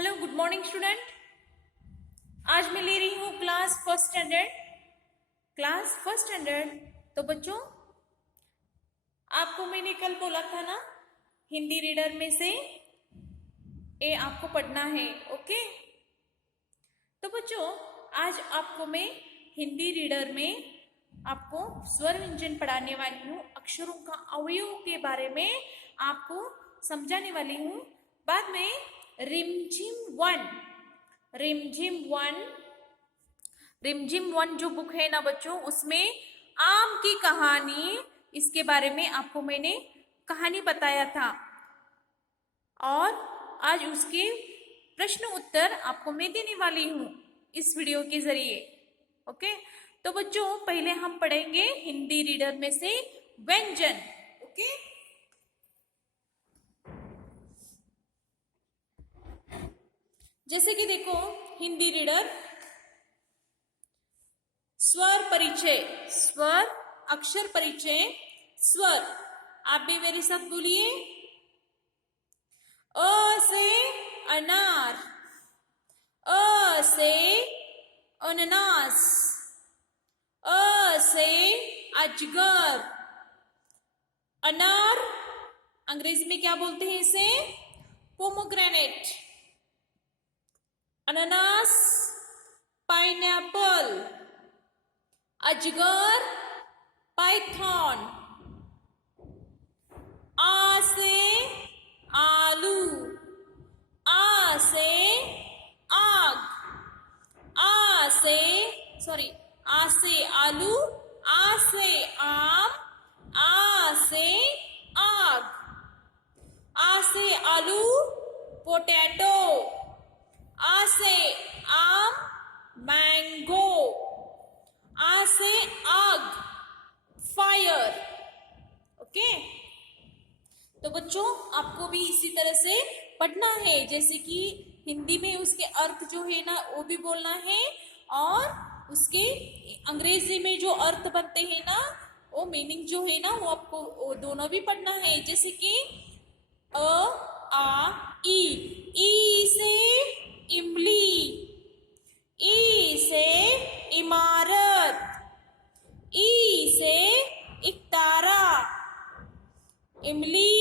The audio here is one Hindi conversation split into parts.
Hello, good morning student. आज मैं ले रही हूँ क्लास फर्स्ट स्टैंडर्ड। तो बच्चों, आपको मैंने कल बोला था ना, हिंदी रीडर में से ए आपको पढ़ना है। ओके, तो बच्चों आज आपको मैं हिंदी रीडर में आपको स्वर व्यंजन पढ़ाने वाली हूँ। अक्षरों का अवयव के बारे में आपको समझाने वाली हूँ। बाद में रिमझिम वन जो बुक है ना बच्चों, उसमें आम की कहानी, इसके बारे में आपको मैंने कहानी बताया था और आज उसके प्रश्न उत्तर आपको मैं देने वाली हूँ इस वीडियो के जरिए। ओके, तो बच्चों पहले हम पढ़ेंगे हिंदी रीडर में से व्यंजन। ओके, जैसे कि देखो, हिंदी रीडर स्वर परिचय, स्वर अक्षर परिचय, स्वर। आप भी मेरे साथ बोलिए। अ से अनार, अ से अनानास, अ से अजगर। अनार अंग्रेजी में क्या बोलते हैं इसे? पोमोग्रेनेट। अनानास पाइनएप्पल, अजगर पाइथन। आ से आलू, आ से आग, आ से आलू, आ से आम, आ से आग, आ से आलू पोटैटो, आ से आम मैंगो, आ से आग फायर। ओके, तो बच्चों आपको भी इसी तरह से पढ़ना है, जैसे कि हिंदी में उसके अर्थ जो है ना वो भी बोलना है और उसके अंग्रेजी में जो अर्थ बनते हैं ना, वो मीनिंग जो है ना वो आपको वो दोनों भी पढ़ना है। जैसे कि अ आ ई से इमली, ई से इमारत, ई से इकतारा, इमली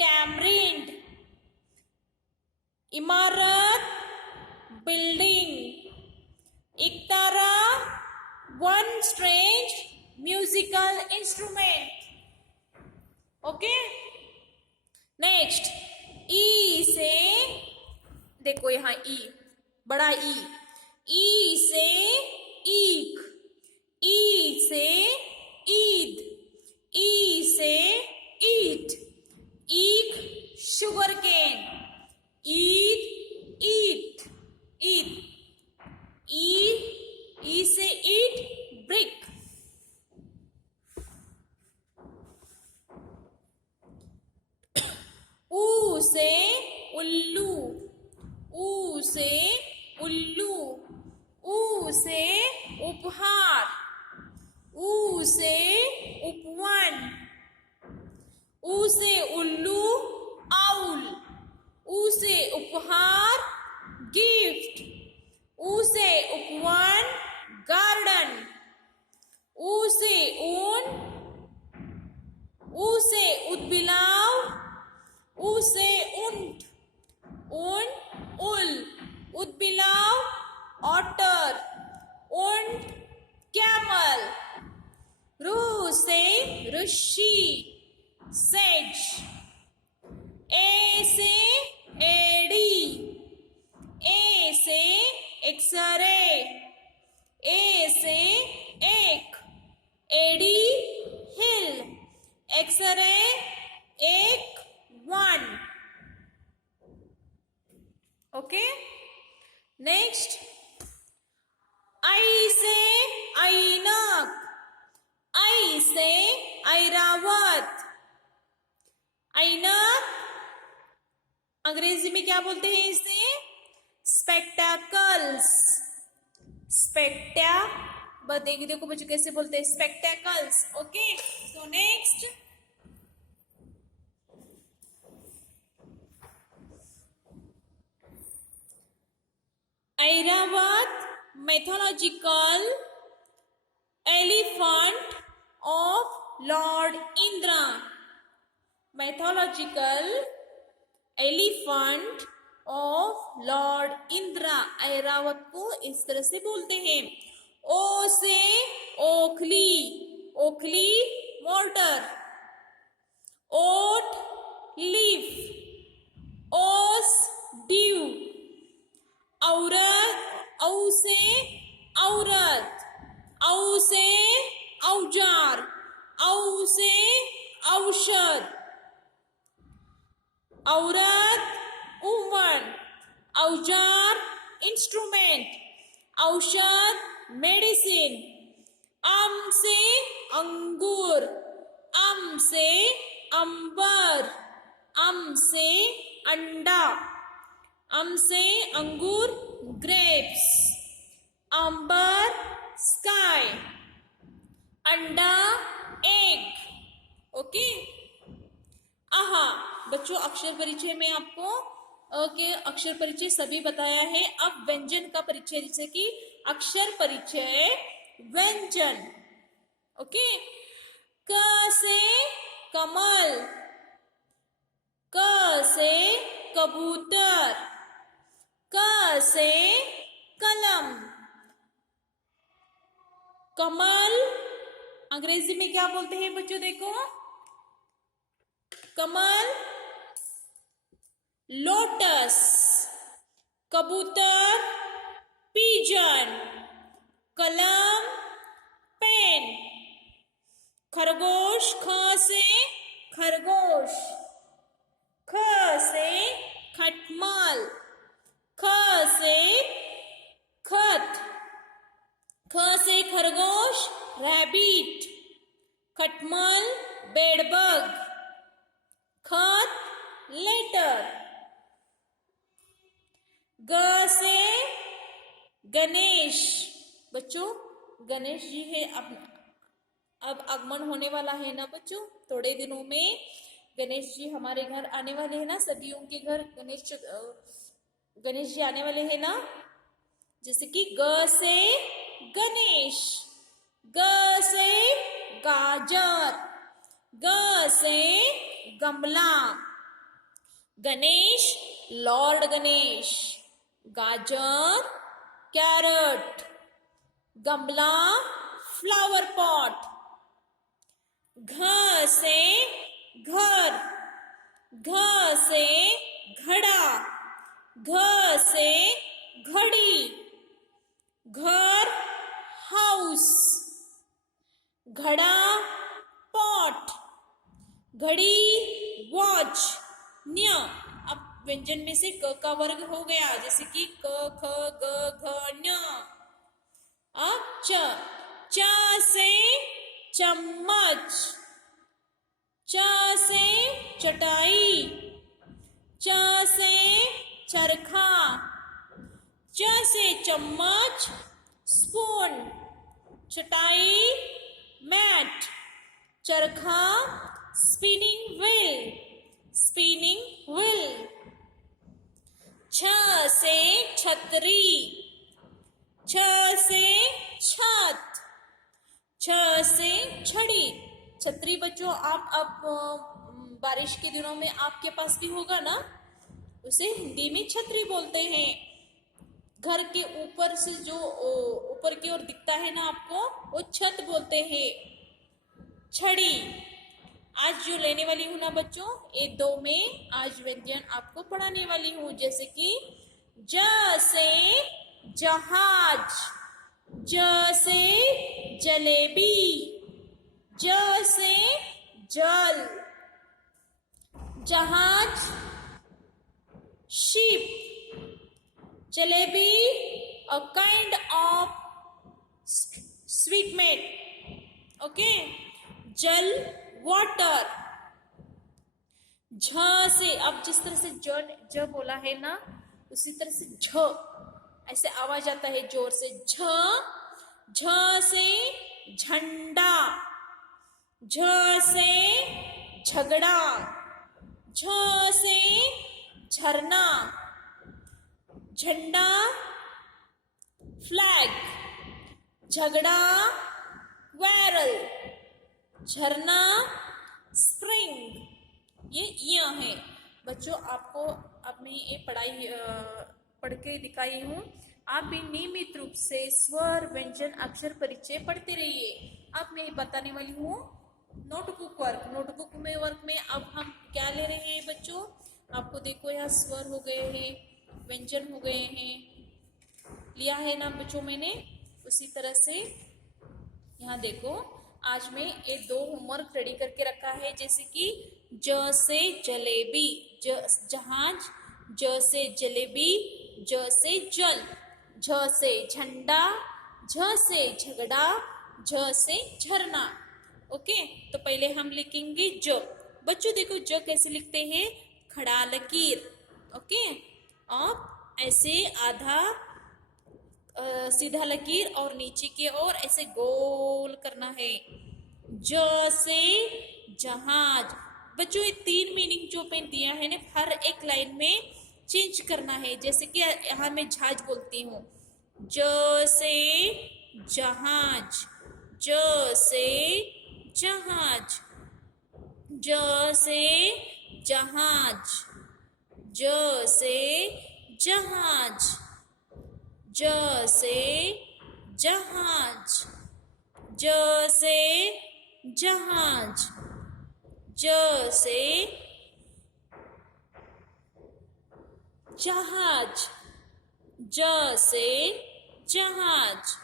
टैमरिंड, इमारत बिल्डिंग, इकतारा one strange musical instrument. Okay, next ई से, देखो यहाँ ई, बड़ा ई से ईक, ई से ईद, ई से ईट, ईक शुगर केन, ईद ईट, ईद, ई से ईट ब्रिक। ऊ से उल्लू, ऊ से उल्लू, ऊ से उपहार, ऊ से उपवन, ऊ से उल्लू आउल, ऊ से उपहार गिफ्ट, ऊ से उपवन गार्डन, ऊ से ऊन, ऊ से उद्बिलाव, ऊ से ऊंट, ऊन उल, उद्बिलाव ऑटर, ऊंट कैमल, रू से ऋषि सेज, ए से एडी, ए से एक्सरे, ए से एक, एडी हिल, एक्सरे एक वन। ओके, नेक्स्ट आई से ऐनक, आई से ऐरावत, ऐनक अंग्रेजी में क्या बोलते हैं इसे? स्पेक्टाकल्स, देखो बच्चों कैसे बोलते हैं, spectacles. Okay, so next mythological elephant of Lord Indra. Mythological elephant of Lord Indra. Airavat को इस तरह से बोलते हैं. ओ से ओखली, ओखली mortar. ओट लीफ, ओस ड्यू. औरत, औ से औरत, औ से औजार, औ से औषध. औरत वुमन, औजार इंस्ट्रूमेंट, औषध मेडिसिन. अम से अंगूर, अम से अंबर, अम से अंडा, अम से अंगूर ग्रेप्स. अंबर स्काई, अंडा एग. ओके. आहा बच्चों, अक्षर परिचय में आपको के अक्षर परिचय सभी बताया है. अब व्यंजन का परिचय, जैसे कि अक्षर परिचय व्यंजन. ओके. क से कमल, क से कबूतर, क से कलम. कमल अंग्रेजी में क्या बोलते हैं बच्चों? देखो, कमल लोटस, कबूतर पिजन, कलम पेन. खरगोश, ख से खरगोश, ख से खटमल, ख से खत, ख से खरगोश रैबिट, खटमल बेडबग, खत लेटर. ग से गणेश. बच्चों, गणेश जी है, अब आगमन होने वाला है ना बच्चों. थोड़े दिनों में गणेश जी हमारे घर आने वाले हैं ना. सभी के घर गणेश जी आने वाले हैं ना. जैसे कि ग से गणेश, ग से गाजर, ग से गमला. गणेश लॉर्ड गणेश, गाजर कैरेट, गमला फ्लावर पॉट. घ से घर, घ से घड़ा, घ से घड़ी. घर हाउस, घड़ा पॉट, घड़ी वॉच. न्य. अब व्यंजन में से क का वर्ग हो गया, जैसे कि क ख ग घ न्य. अब च, च से चम्मच, च से चटाई, च से चरखा, च से चम्मच स्पून, चटाई मैट, चरखा स्पिनिंग व्हील, स्पिनिंग व्हील. छ से छतरी, छ से छत, छ से छड़ी. छतरी बच्चों, आप अब बारिश के दिनों में आपके पास भी होगा ना. उसे हिंदी में छतरी बोलते हैं. घर के ऊपर से जो ऊपर की ओर दिखता है ना आपको, वो छत बोलते हैं. छड़ी. आज जो लेने वाली हूँ ना बच्चों, ये 2 में आज व्यंजन आपको पढ़ाने वाली हूँ. जैसे कि ज से जहाज, ज से जलेबी, ज से जल. जहाज ship, jalebi a kind of sweet meat. Okay. जल वाटर. झ से, अब जिस तरह से ज बोला है ना, उसी तरह से झ ऐसे आवाज आता है जोर से. झ, झ से झंडा, झ से झगड़ा, झ से झरना. झंडा फ्लैग, झगड़ा क्वेरल, झरना स्प्रिंग। ये है बच्चों। आपको अब मैं ये पढ़ के दिखाई हूँ। आप भी नियमित रूप से स्वर व्यंजन अक्षर परिचय पढ़ते रहिए। अब मैं बताने वाली हूँ नोटबुक वर्क। नोटबुक में वर्क में अब हम क्या ले रहे हैं बच्चों? आपको देखो यहाँ स्वर हो गए हैं, व्यंजन हो गए हैं, लिया है ना बच्चों मैंने। उसी तरह से यहाँ देखो, आज मैं ये 2 होमवर्क रेडी करके रखा है, जैसे कि ज से जलेबी, जहाज, ज से जलेबी, ज से जल, झ से झंडा, झ से झगड़ा, झ से झरना। ओके, तो पहले हम लिखेंगे ज। बच्चों देखो ज कैसे लिखते हैं? खड़ा लकीर। ओके, अब ऐसे आधा सीधा लकीर और नीचे की ओर ऐसे गोल करना है। ज से जहाज। बच्चों ये 3 मीनिंग जो मैंने दिया है ना, हर एक लाइन में चेंज करना है। जैसे कि यहाँ मैं जहाज बोलती हूँ, ज से जहाज, ज से जहाज, ज से जहाज, ज से जहाज, ज से जहाज, ज से जहाज, ज से जहाज, ज से जहाज,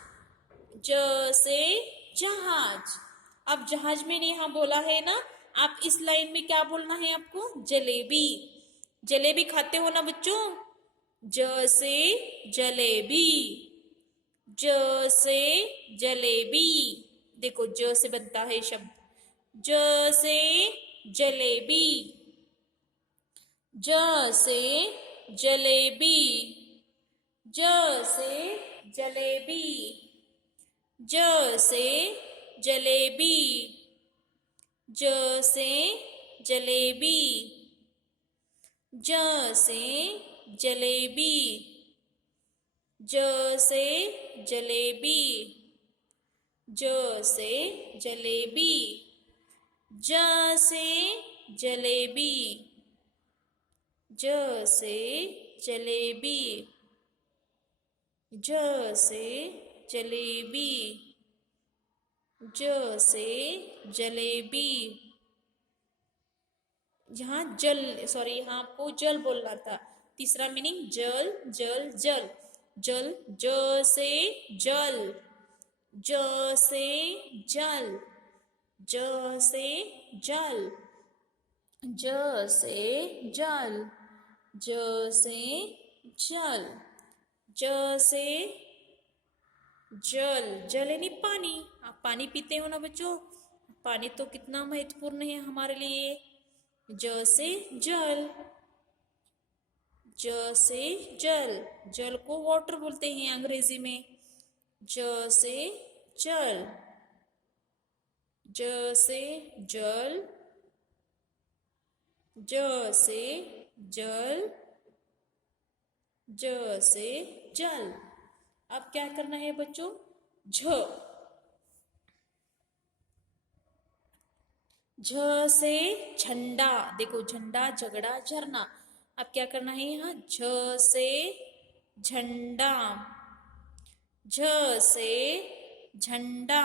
ज से जहाज। अब जहाज मैंने यहाँ बोला है ना, आप इस लाइन में क्या बोलना है आपको? जलेबी। जलेबी खाते हो ना बच्चों? ज से जलेबी, ज से जलेबी। देखो ज से बनता है शब्द, ज से जलेबी, ज से जलेबी, ज से जलेबी, ज से जलेबी, ज से जलेबी, ज से जलेबी, ज से जलेबी, ज से जलेबी, ज से जलेबी, ज से जलेबी, ज से जलेबी, ज से जलेबी। यहाँ जल, सॉरी यहाँ आपको जल बोलना था। तीसरा मीनिंग जल, जल, जल, जल, ज से जल, ज से जल, ज से जल, ज से जल, ज से जल, ज से जल। जल यानी पानी। आप पानी पीते हो ना बच्चों? पानी तो कितना महत्वपूर्ण है हमारे लिए। ज से जल, ज से जल, जल को वाटर बोलते हैं अंग्रेजी में। ज से जल, ज से जल, ज से जल, ज से जल। अब क्या करना है बच्चों? झ, झ से झंडा। देखो झंडा, झगड़ा, झरना। अब क्या करना है यहाँ? झ से झंडा, झ से झंडा,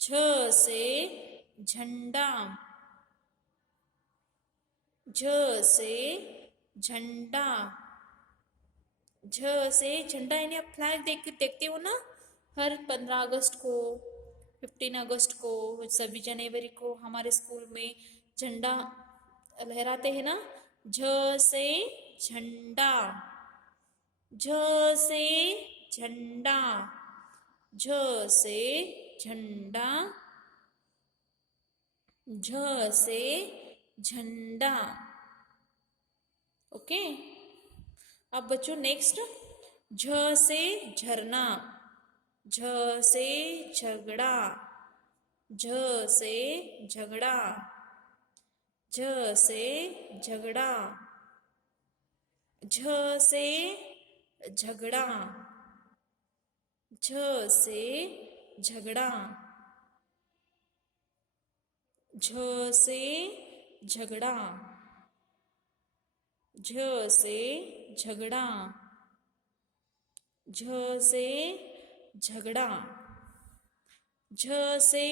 झ से झंडा, झ से झंडा, झ से झंडा। यानी आप फ्लैग देखते हो ना, हर 15 अगस्त को, 15 अगस्त को, 26 जनवरी को हमारे स्कूल में झंडा लहराते हैं ना। झ से झंडा, झ से झंडा, झ से झंडा, झ से झंडा। ओके, अब बच्चों नेक्स्ट, झ से झरना, झ से झगड़ा, झ से झगड़ा, झ से झगड़ा, झ से झगड़ा, झ से झगड़ा, झ से झगड़ा, झ से झगड़ा, झ से झगड़ा, झ से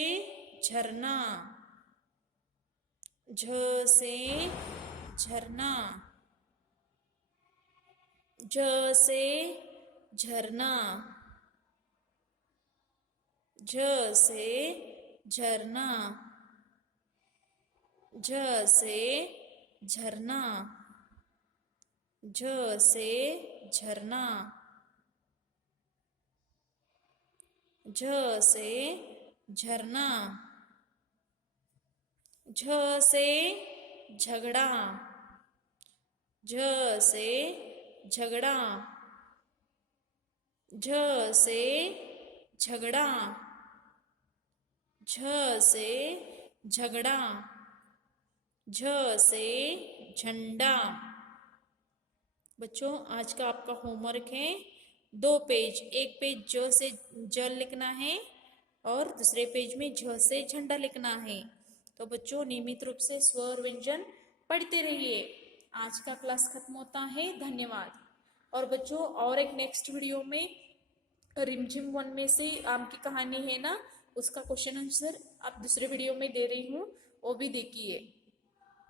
झरना, झ से झरना, झ से झरना, झ से झरना, झ से झरना, झ से झरना, झ से झरना, झ से झगड़ा, झ से झगड़ा, झ से झगड़ा, झ से झगड़ा, झ से झंडा। बच्चों आज का आपका होमवर्क है 2 पेज, एक पेज ज से जल लिखना है और दूसरे पेज में झ से झंडा लिखना है। तो बच्चों नियमित रूप से स्वर व्यंजन पढ़ते रहिए। आज का क्लास खत्म होता है, धन्यवाद। और बच्चों और एक नेक्स्ट वीडियो में रिमझिम 1 में से आम की कहानी है ना, उसका क्वेश्चन आंसर आप दूसरे वीडियो में दे रही हूँ, वो भी देखिए।